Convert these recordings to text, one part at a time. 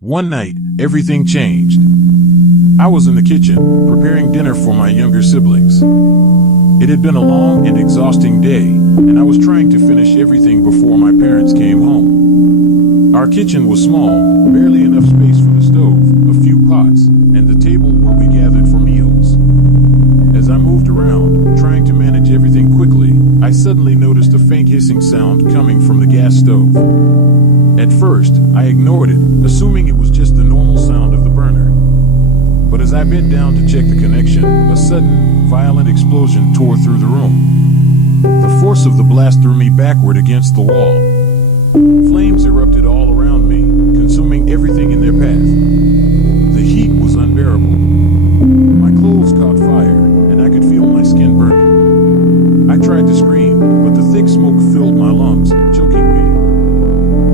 One night, everything changed. I was in the kitchen, preparing dinner for my younger siblings. It had been a long and exhausting day, and I was trying to finish everything before my parents came home. Our kitchen was small, barely enough space for the stove, a few pots, and the table where we gathered for meals. As I moved around, trying to manage everything quickly, I suddenly noticed a faint hissing sound coming from the gas stove. At first, I ignored it, assuming it was just the normal sound of the burner. But as I bent down to check the connection, a sudden, violent explosion tore through the room. The force of the blast threw me backward against the wall. Flames erupted all around me, consuming everything in their path. The heat was unbearable. My clothes caught fire, and I could feel my skin burning. I tried to scream, but the thick smoke filled my lungs, choking me.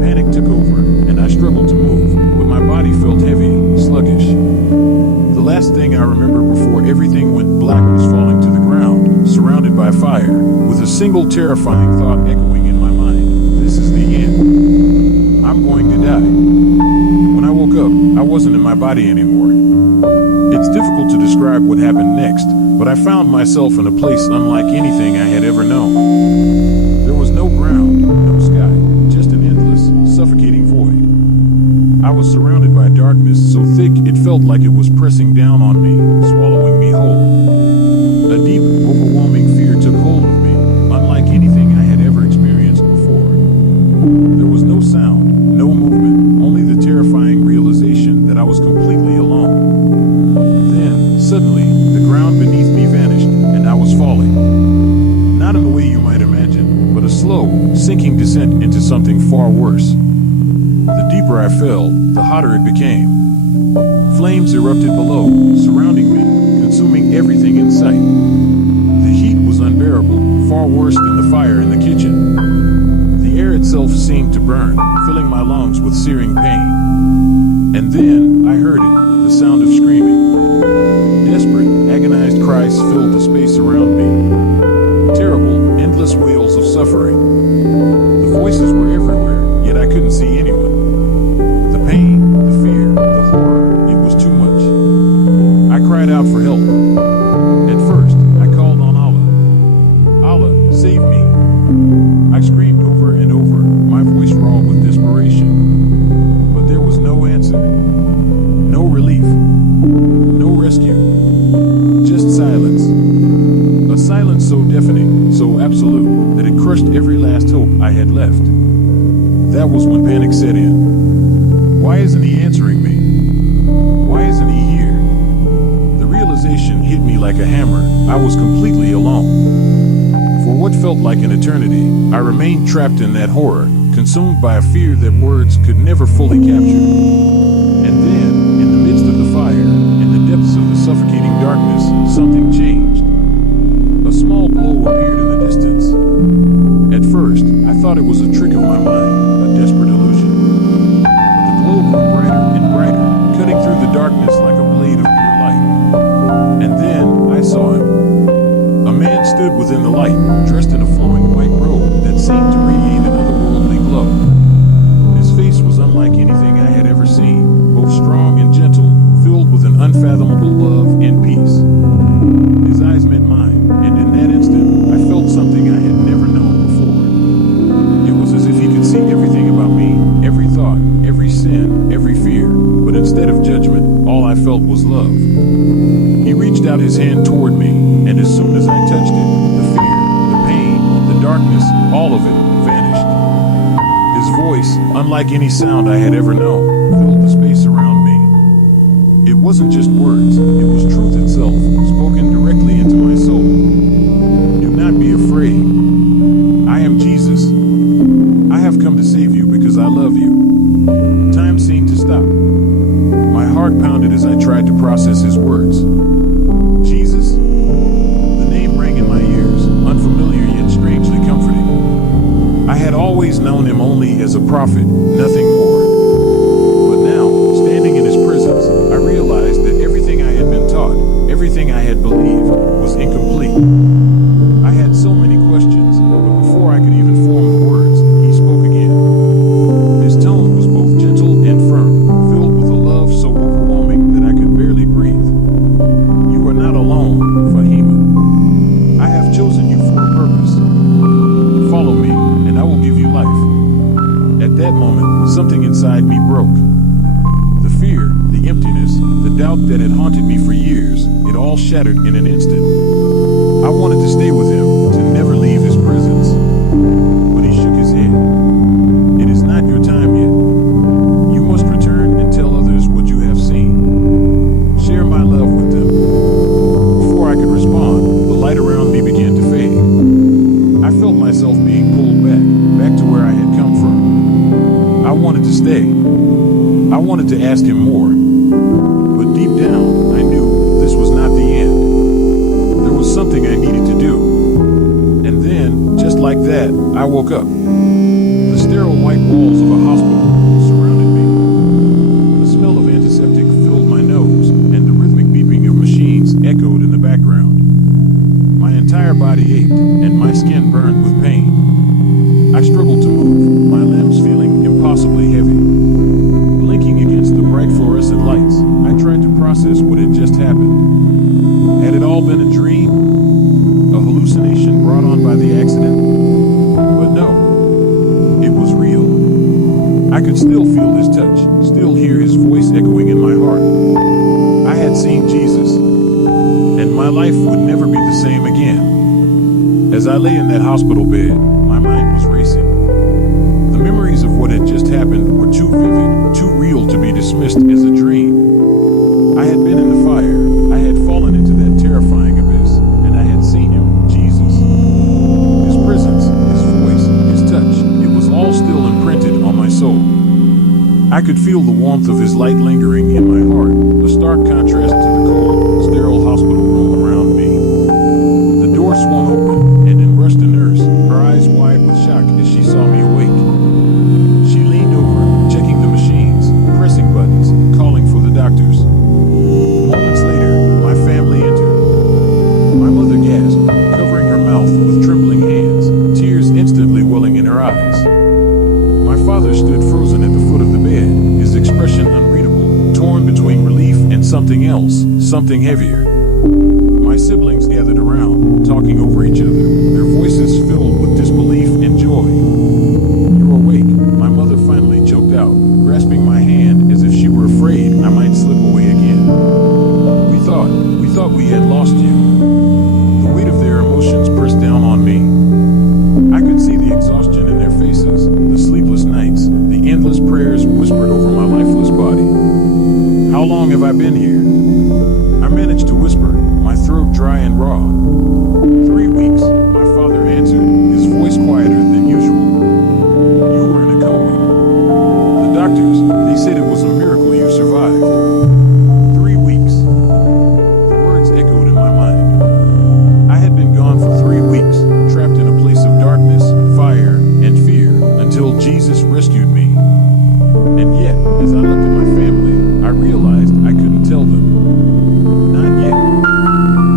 Panic took over, and I struggled to move, but my body felt heavy, sluggish. The last thing I remember before everything went black was falling to the ground, surrounded by fire, with a single terrifying thought echoing in my mind. This is the end. I'm going to die. When I woke up, I wasn't in my body anymore. It's difficult to describe what happened next, but I found myself in a place unlike anything I had ever known. There was no ground, no sky, just an endless, suffocating void. I was surrounded by darkness so thick it felt like it was pressing down on me, swallowing me whole. A deep, overwhelming fear took hold of me, unlike anything I had ever experienced before. There was no sound, no movement, only the terrifying realization that I was completely alone. Then, suddenly, the ground beneath me vanished, and I was falling. Not in the way you might imagine, but a slow, sinking descent into something far worse. The deeper I fell, the hotter it became. Flames erupted below, surrounding me, consuming everything in sight. The heat was unbearable, far worse than the fire in the kitchen. The air itself seemed to burn, filling my lungs with searing pain. And then, I heard it, the sound of screaming. Desperate, agonized cries filled the space around me. Terrible, endless wails of suffering. The voices were everywhere, yet I couldn't see anyone. The pain, the fear, the horror, it was too much. I cried out for help. At first, I called on Allah. Allah, save me. I screamed over and over, my voice raw with desperation. But there was no answer. No relief. No rescue. Just silence. A silence so deafening, so absolute, that it crushed every last hope I had left. That was when panic set in. Why isn't he answering me? Why isn't he here? The realization hit me like a hammer. I was completely alone. For what felt like an eternity, I remained trapped in that horror, consumed by a fear that words could never fully capture. And then, in the midst of the fire, in the depths of the suffocating darkness, something changed. A small glow appeared in the distance. At first, I thought it was a trick of my mind, a desperate illusion. But the glow grew brighter and brighter, cutting through the darkness like a blade of pure light. And then, I saw him. A man stood within the light, dressed in a flowing white robe that seemed to radiate an otherworldly glow. His face was unlike anything I had ever seen, both strong and gentle, filled with an unfathomable love and peace. His eyes met mine, and in that instant, I felt something I had never known before. It was as if he could see everything about me, every thought, every sin, every fear, but instead of judgment, all I felt was love. He reached out his hand toward me, and as soon as I touched it, the fear, the pain, the darkness, all of it vanished. His voice, unlike any sound I had ever known, filled the space around me. It wasn't just words, it was truth itself, spoken directly into my soul. Do not be afraid. I am Jesus. I have come to save you because I love you. Time seemed to stop. My heart pounded as I tried to process his words. Jesus? The name rang in my ears, unfamiliar yet strangely comforting. I had always known him only as a prophet, nothing more. But now, standing in his presence, I realized that everything I had been taught, everything I had believed, was incomplete. I had so many questions, but before I could even form the words, he spoke again. His tone was both gentle and firm, filled with doubt that had haunted me for years, it all shattered in an instant. I wanted to stay with him, to never leave his presence. But he shook his head. It is not your time yet. You must return and tell others what you have seen. Share my love with them. Before I could respond, the light around me began to fade. I felt myself being pulled back to where I had come from. I wanted to stay. I wanted to ask him more. But deep down, I knew this was not the end. There was something I needed to do. And then, just like that, I woke up. The sterile white walls of a hospital surrounded me. The smell of antiseptic filled my nose, and the rhythmic beeping of machines echoed in the background. My entire body ached, and my skin burned with pain. I struggled to move, my limbs feeling impossibly heavy. Blinking against the bright fluorescent lights, I tried to process what had just happened. Had it all been a dream? A hallucination brought on by the accident? But no, it was real. I could still feel his touch, still hear his voice echoing in my heart. I had seen Jesus, and my life would never be the same again. As I lay in that hospital bed, my mind was racing. The memories of what had just happened were too vivid, too real to be dismissed as a dream. I had been in the fire, I had fallen into that terrifying abyss, and I had seen him, Jesus. His presence, his voice, his touch, it was all still imprinted on my soul. I could feel the warmth of his light lingering in my heart, a stark contrast to the cold, sterile hospital room around me. The door swung open, and in rushed a nurse, her eyes wide with shock as she saw me awake. She leaned over, checking the machines, pressing buttons, calling for the doctors. Moments later, my family entered. My mother gasped, covering her mouth with trembling hands, tears instantly welling in her eyes. My father stood frozen at the foot of the bed, his expression unreadable, torn between relief and something else, something heavier. My siblings gathered around, talking over each other, their voices filled with disbelief and joy. "You're awake," my mother finally choked out, grasping my hand as if she were afraid I might slip away again. We thought we had lost you." The weight of their emotions pressed down on me. I could see the exhaustion in their faces, the sleepless nights, the endless prayers whispered over my lifeless body. "How long have I been here?" I managed to whisper, my throat dry and raw. "3 weeks," my father answered, his voice quieter than usual. "You were in a coma. The doctors, they said it was a miracle you survived." 3 weeks. The words echoed in my mind. I had been gone for 3 weeks, trapped in a place of darkness, fire, and fear, until Jesus rescued me. And yet, as I looked at my family, I realized I couldn't tell them. Not yet.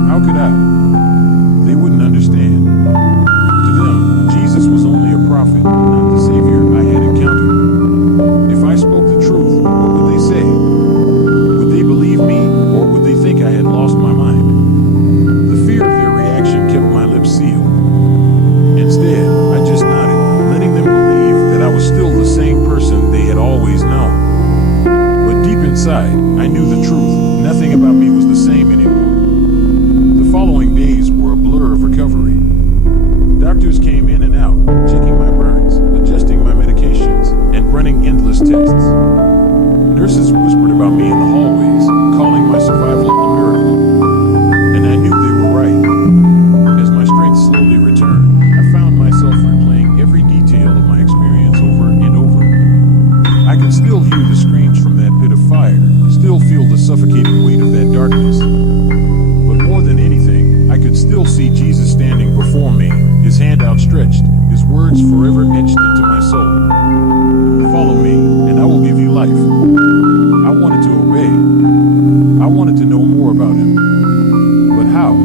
How could I? They wouldn't understand. To them, Jesus was only a prophet, not the Savior I had encountered. If I spoke the truth, what would they say? Would they believe me, or would they think I had lost my mind? The fear of their reaction kept my lips sealed. Instead, I just nodded, letting them believe that I was still the same person they had always known. But deep inside, I knew the truth. Nothing about me was the same anymore. The following days were a blur of recovery. Doctors came in and out, checking my burns, adjusting my medications, and running endless tests. Nurses whispered about me in the hallways, calling my survival a miracle. And I knew they were right. As my strength slowly returned, I found myself replaying every detail of my experience over and over. I could still hear the screams from that pit of fire, still feel the suffocating weight of that darkness. But more than anything, I could still see Jesus standing before me, his hand outstretched, his words forever etched into my soul. "Follow me, and I will give you life." I wanted to obey. I wanted to know more about him. But how?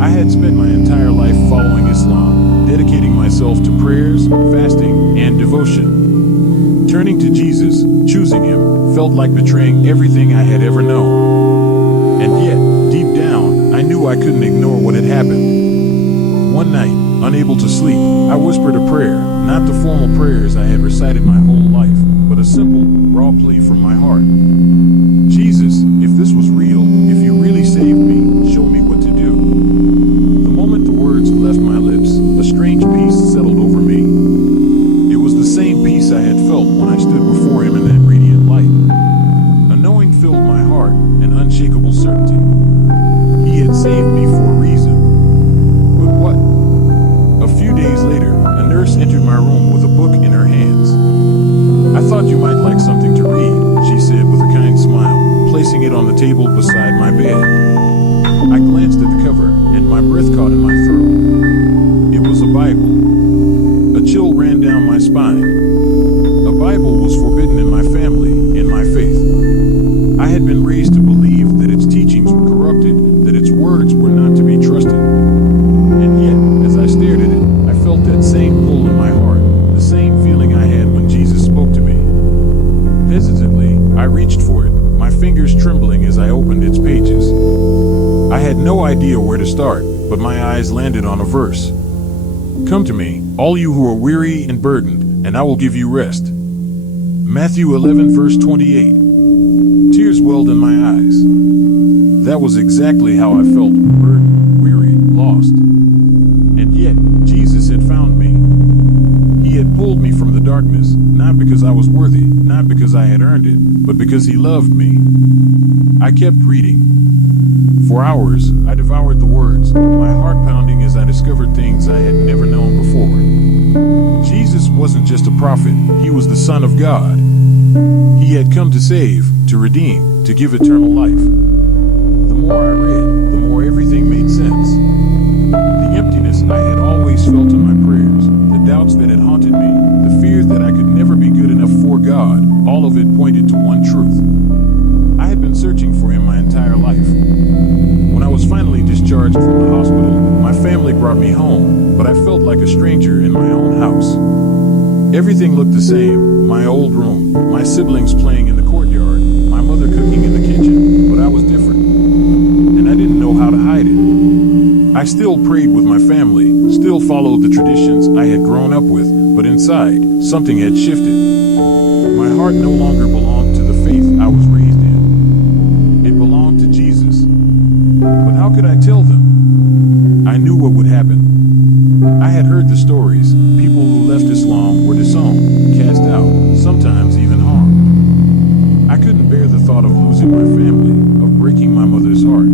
I had spent my entire life following Islam, dedicating myself to prayers, fasting, and devotion. Turning to Jesus, choosing him, felt like betraying everything I had ever known. And yet, deep down, I knew I couldn't ignore what had happened. One night, unable to sleep, I whispered a prayer, not the formal prayers I had recited my whole life, but a simple, raw plea from my heart. "Jesus, if this on the table beside my bed. I glanced at the cover, and my breath caught in my throat. It was a Bible. A chill ran down my spine. A Bible was forbidden in my family, in my faith. I had been raised to believe that its teachings were corrupted, that its words were not to be trusted. And yet, as I stared at it, I felt that same pull in my heart, the same feeling I had when Jesus spoke to me. Hesitantly, I reached for it, my fingers trembling as I opened its pages. I had no idea where to start, but my eyes landed on a verse. Come to me, all you who are weary and burdened, and I will give you rest. Matthew 11 verse 28. Tears welled in my eyes. That was exactly how I felt, burdened, weary, lost. And yet, Jesus had found me. He had pulled me from the darkness, not because I was worthy, not because I had earned it, but because He loved me. I kept reading. For hours, I devoured the words, my heart pounding as I discovered things I had never known before. Jesus wasn't just a prophet, He was the Son of God. He had come to save, to redeem, to give eternal life. The more I read, the more everything made sense. The emptiness I had always felt in my prayers, the doubts that had haunted me, the fears that I could never be good enough for God, all of it pointed to one truth. I had been searching for Him my entire life. When I was finally discharged from the hospital, my family brought me home, but I felt like a stranger in my own house. Everything looked the same, my old room, my siblings playing in the courtyard, my mother cooking in the kitchen, but I was different. And I didn't know how to hide it. I still prayed with my family, still followed the traditions I had grown up with, but inside, something had shifted. My heart no longer belonged to the faith I was raised in. It belonged to Jesus. But how could I tell them? I knew what would happen. I had heard the stories. People who left Islam were disowned, cast out, sometimes even harmed. I couldn't bear the thought of losing my family, of breaking my mother's heart.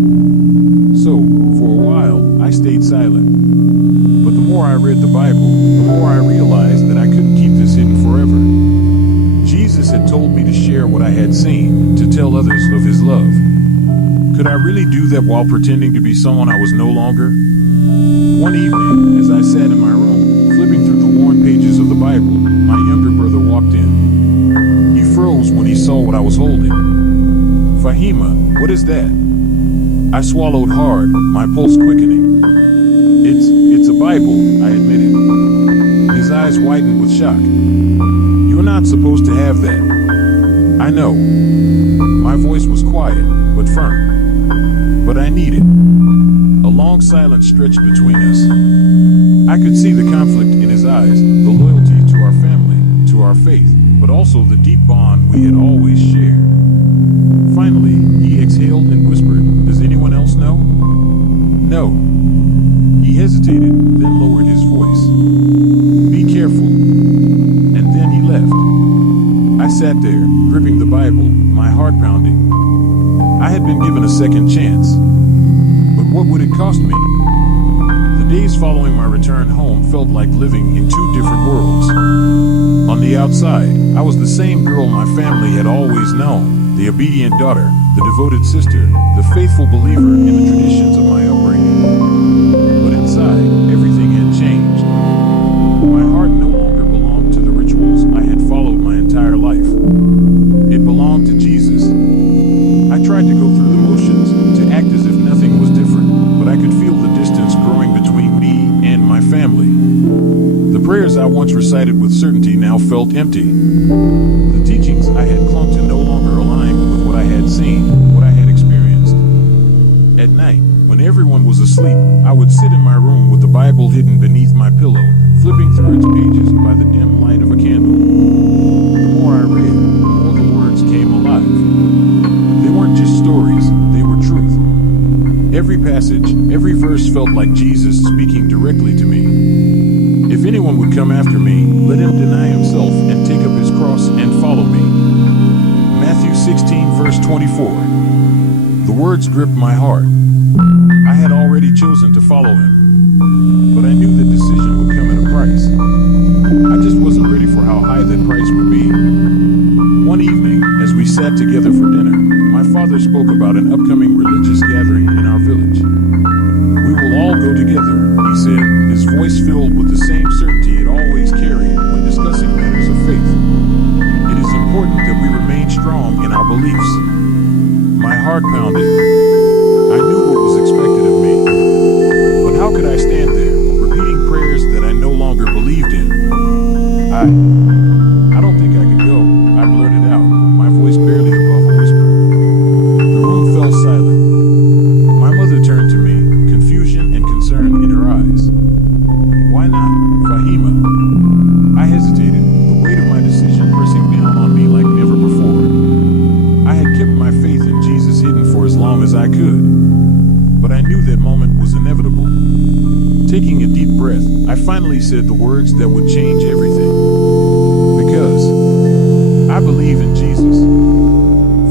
So, for a while, I stayed silent. But the more I read the Bible, the more I realized that I couldn't keep this hidden forever. Jesus had told me to share what I had seen, to tell others of His love. Could I really do that while pretending to be someone I was no longer? One evening, as I sat in my room, flipping through the worn pages of the Bible, my younger brother walked in. He froze when he saw what I was holding. Fahima, what is that? I swallowed hard, my pulse quickening. It's a Bible, I admitted. His eyes widened with shock. You're not supposed to have that. I know. My voice was quiet, but firm. But I need it. A long silence stretched between us. I could see the conflict in his eyes, the loyalty to our family, to our faith, but also the deep bond we had always shared. Finally, he exhaled and whispered, "Does anyone else know?" "No." He hesitated, then lowered his voice. "Be careful." And then he left. I sat there, gripping the Bible, my heart pounding. I had been given a second chance. But what would it cost me? The days following my return home felt like living in two different worlds. On the outside, I was the same girl my family had always known, the obedient daughter, the devoted sister, the faithful believer in the traditions of my upbringing. But inside, everything had changed. My heart no longer belonged to the rituals I had followed my entire life. It belonged to Jesus. I tried to go through the motions, to act as if nothing was different, but I could feel the distance growing between me and my family. The prayers I once recited with certainty now felt empty. The teachings I had clung to no longer aligned with what I had seen, what I had experienced. At night, when everyone was asleep, I would sit in my room with the Bible hidden beneath my pillow, flipping through its pages by the dim light of a candle. The more I read, the more the words came alive. They weren't just stories, they were truth. Every passage, every verse felt like Jesus speaking directly to me. If anyone would come after me, let him deny himself and take up his cross and follow me. Matthew 16 verse 24. The words gripped my heart. I had already chosen to follow Him. But I knew the decision would come at a price. I just wasn't ready for how high that price would be. One evening, as we sat together for dinner, my father spoke about an upcoming religious gathering in our village. We will all go together, he said, his voice filled with the same certainty it always carried when discussing matters of faith. It is important that we remain strong in our beliefs. My heart pounded. I knew what was expected of me. But how could I stand there, repeating prayers that I no longer believed in? I don't think I can go, I blurted out, my voice barely above a whisper. The room fell silent. My mother turned to me, confusion and concern in her eyes. Why not, Fahima? I hesitated, the weight of my decision pressing down on me like never before. I had kept my faith in Jesus hidden for as long as I could. But I knew that moment was inevitable. Taking a deep breath, I finally said the words that would change everything. Because I believe in Jesus.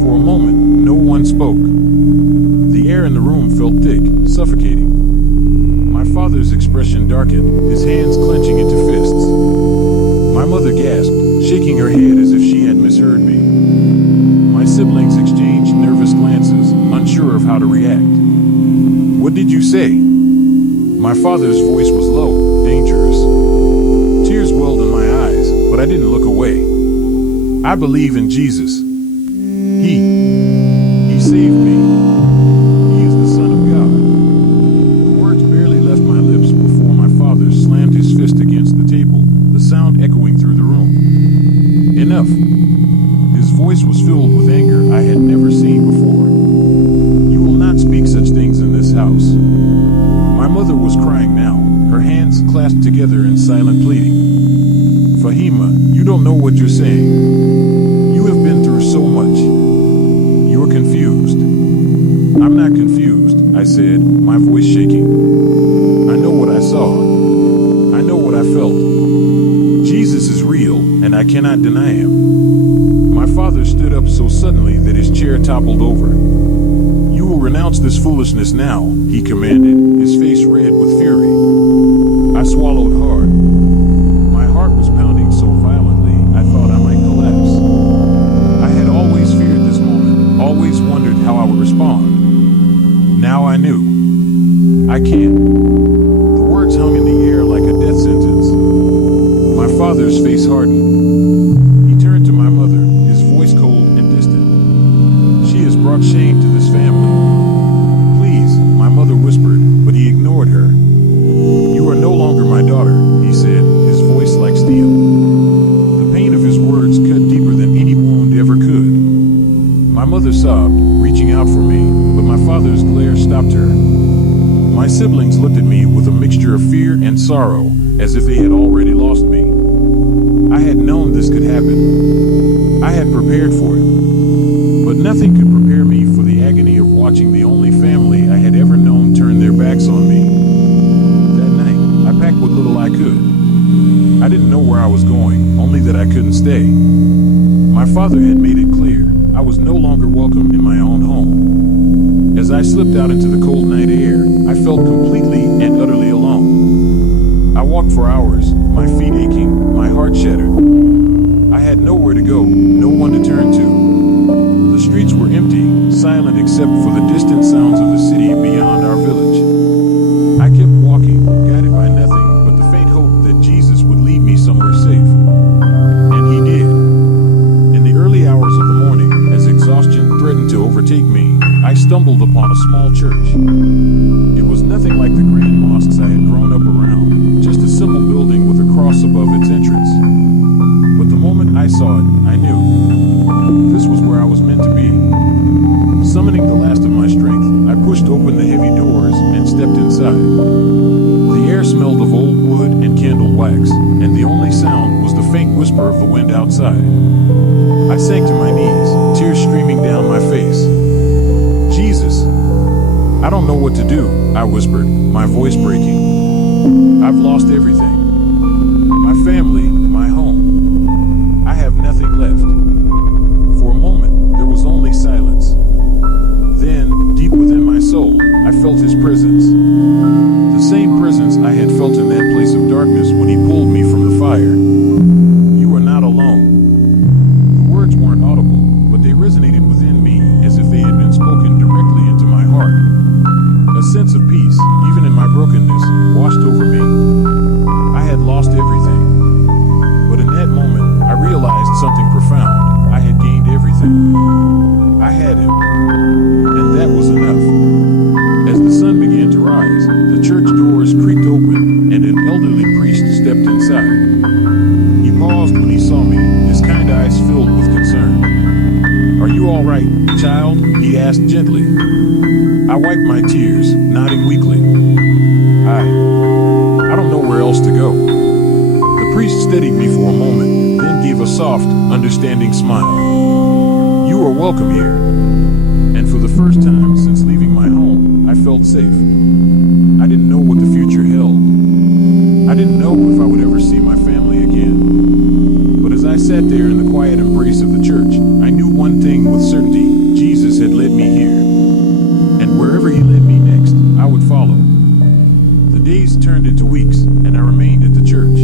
For a moment, no one spoke. The air in the room felt thick, suffocating. My father's expression darkened, his hands clenching into fists. My mother gasped, shaking her head as if she had misheard me. My siblings exchanged nervous glances, unsure of how to react. What did you say? My father's voice was low, dangerous. Tears welled in my eyes, but I didn't look away. I believe in Jesus. He saved me. He is the Son of God. The words barely left my lips before my father slammed his fist against the table, the sound echoing through the room. Enough. His voice was filled with anger I had never seen before. You will not speak such things in this house. My mother was crying now, her hands clasped together in silent pleading. Fahima, you don't know what you're saying. You have been through so much. You're confused. I'm not confused, I said, my voice shaking. I know what I saw. I know what I felt. Jesus is real, and I cannot deny him. My father stood up so suddenly that his chair toppled over. You will renounce this foolishness now, he commanded, his face red with fury. I swallowed hard. My heart was pounding so violently I thought I might collapse. I had always feared this moment, always wondered how I would respond. Now I knew. I can't. The words hung in the air like a death sentence. My father's face hardened. He turned to my mother, his voice cold and distant. She has brought shame to this family. Please, my mother whispered, but he ignored her. You are no longer my daughter, he said, his voice like steel. The pain of his words cut deeper than any wound ever could. My mother sobbed, reaching out for me, but my father's glare stopped her. My siblings looked at me with a mixture of fear and sorrow, as if they had already lost me. I had known this could happen. I had prepared for it. But nothing could prepare me for the agony of watching the only family I had ever known turn their backs on me. That night, I packed what little I could. I didn't know where I was going, only that I couldn't stay. My father had made it clear I was no longer welcome in my own home. As I slipped out into the cold night air, I felt completely and utterly alone. I walked for hours, my feet aching, my heart shattered. I had nowhere to go, no one to turn to. The streets were empty, silent except for the distant sounds of the city beyond our village. I kept walking, guided by nothing but the faint hope that Jesus would lead me somewhere safe. And he did. In the early hours of the morning, as exhaustion threatened to overtake me, I stumbled upon a small church. It was nothing like the grand mosques I had grown up around, just a simple building with a cross above its entrance. But the moment I saw it, I knew. This was where I was meant to be. Summoning the last of my strength, I pushed open the heavy doors and stepped inside. The air smelled of old wood and candle wax, and the only sound was the faint whisper of the wind outside. I sank to my knees, tears streaming down my face. Jesus, I don't know what to do, I whispered, my voice breaking. I've lost everything. My family, my home. I have nothing left. For a moment, there was only silence. Then, deep within my soul, I felt his presence. The same presence I had felt in that place of darkness when he pulled me from the fire. You are not alone. The words weren't audible, but they resonated within me as if they all right, child?" he asked gently. I wiped my tears, nodding weakly. I don't know where else to go." The priest steadied me for a moment, then gave a soft, understanding smile. "You are welcome here." And for the first time since leaving my home, I felt safe. I didn't know what the future held. I didn't know if I would ever see my family again. But as I sat there in the quiet embrace of the church, I knew one thing with certainty: Jesus had led me here. And wherever he led me next, I would follow. The days turned into weeks, and I remained at the church.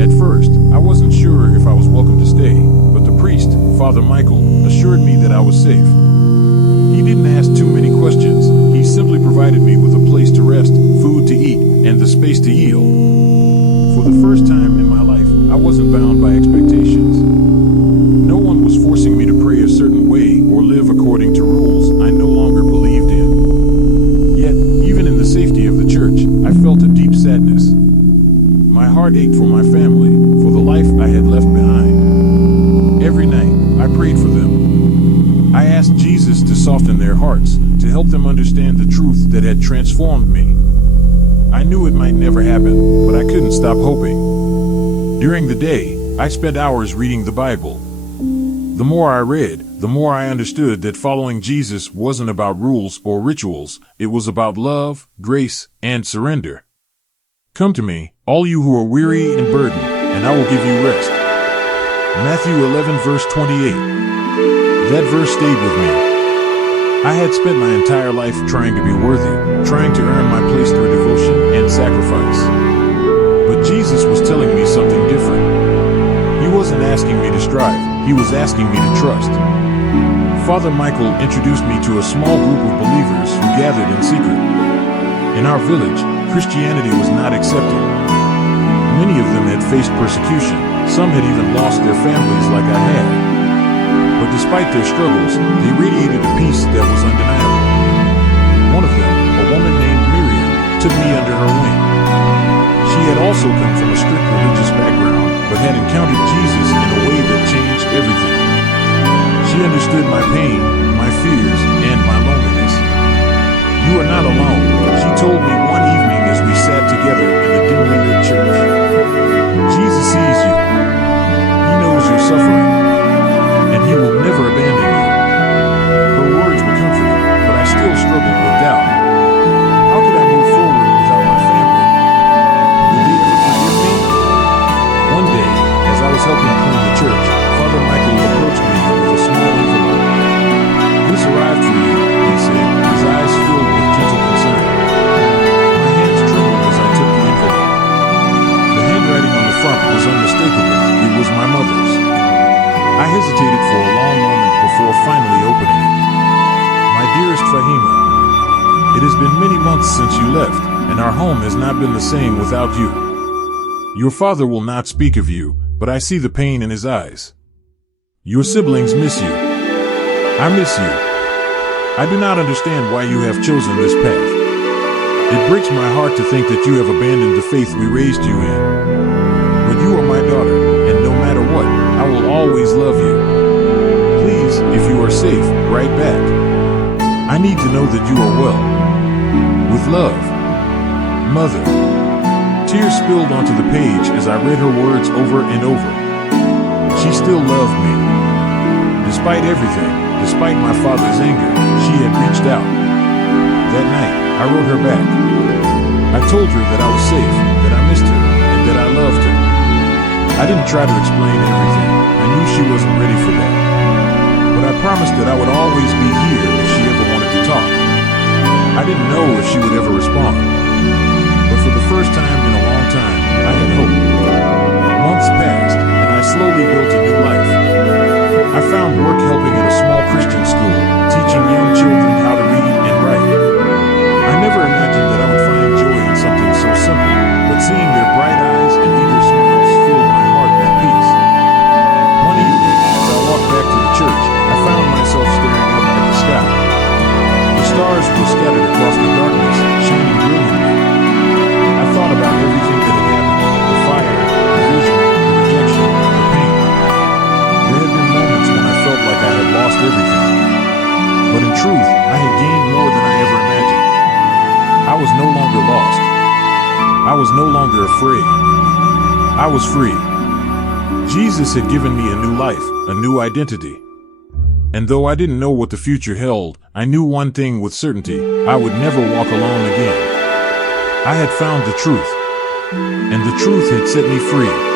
At first, I wasn't sure if I was welcome to stay, but the priest, Father Michael, assured me that I was safe. He didn't ask too many questions. He simply provided me with a place to rest, food to eat, and the space to heal. For the first time in my life, I wasn't bound by expectations. No one was forcing me to pray a certain way or live according to rules I no longer believed in. Yet, even in the safety of the church, I felt a deep sadness. My heart ached for my family, for the life I had left behind. Every night, I prayed for them. I asked Jesus to soften their hearts, to help them understand the truth that had transformed me. I knew it might never happen, but I couldn't stop hoping. During the day, I spent hours reading the Bible. The more I read, the more I understood that following Jesus wasn't about rules or rituals. It was about love, grace, and surrender. "Come to me, all you who are weary and burdened, and I will give you rest." Matthew 11 verse 28. That verse stayed with me. I had spent my entire life trying to be worthy, trying to earn my place through devotion and sacrifice. But Jesus was telling me something different. He wasn't asking me to strive, he was asking me to trust. Father Michael introduced me to a small group of believers who gathered in secret. In our village, Christianity was not accepted. Many of them had faced persecution, some had even lost their families like I had. But despite their struggles, they radiated a peace that was undeniable. One of them, a woman named Miriam, took me under her wing. She had also come from a strict religious background, but had encountered Jesus in a way that changed everything. She understood my pain, my fears, and my loneliness. "You are not alone," she told me one evening as we sat together in the dimly lit church. "Jesus sees you. He knows your suffering. And he will never abandon you." Her words were comforting, but I still struggled with doubt. How could I move forward without my family? Would they ever forgive me? One day, as I was helping clean the church, Father Michael approached me with a small envelope. "This arrived for you," he said, his eyes filled with gentle concern. My hands trembled as I took the envelope. The handwriting on the front was unmistakable. It was my mother's. I hesitated for a long moment before finally opening it. "My dearest Fahima, it has been many months since you left, and our home has not been the same without you. Your father will not speak of you, but I see the pain in his eyes. Your siblings miss you. I miss you. I do not understand why you have chosen this path. It breaks my heart to think that you have abandoned the faith we raised you in. But you are my daughter, and no matter what, I will always love you. Please, if you are safe, write back. I need to know that you are well. With love, Mother." Tears spilled onto the page as I read her words over and over. She still loved me. Despite everything, despite my father's anger, she had reached out. That night, I wrote her back. I told her that I was safe, that I missed her, and that I loved her. I didn't try to explain everything. I knew she wasn't ready for that. But I promised that I would always be here if she ever wanted to talk. I didn't know if she would ever respond. But for the first time in a long time, I had hope. Months passed, and I slowly built a new life. I found work helping at a small Christian school, teaching young children how to read and write. I never imagined that I would find joy in something so simple, but seeing their bright eyes and eager smiles filled my heart with peace. One evening, as I walked back to the church, I found myself staring up at the sky. The stars were scattered across the darkness, shining brilliantly. I thought about everything that had happened: the fire, the vision, the rejection, the pain. There had been moments when I felt like I had lost everything. no longer lost. I was no longer afraid. I was free. Jesus had given me a new life, a new identity. And though I didn't know what the future held, I knew one thing with certainty: I would never walk alone again. I had found the truth, and the truth had set me free.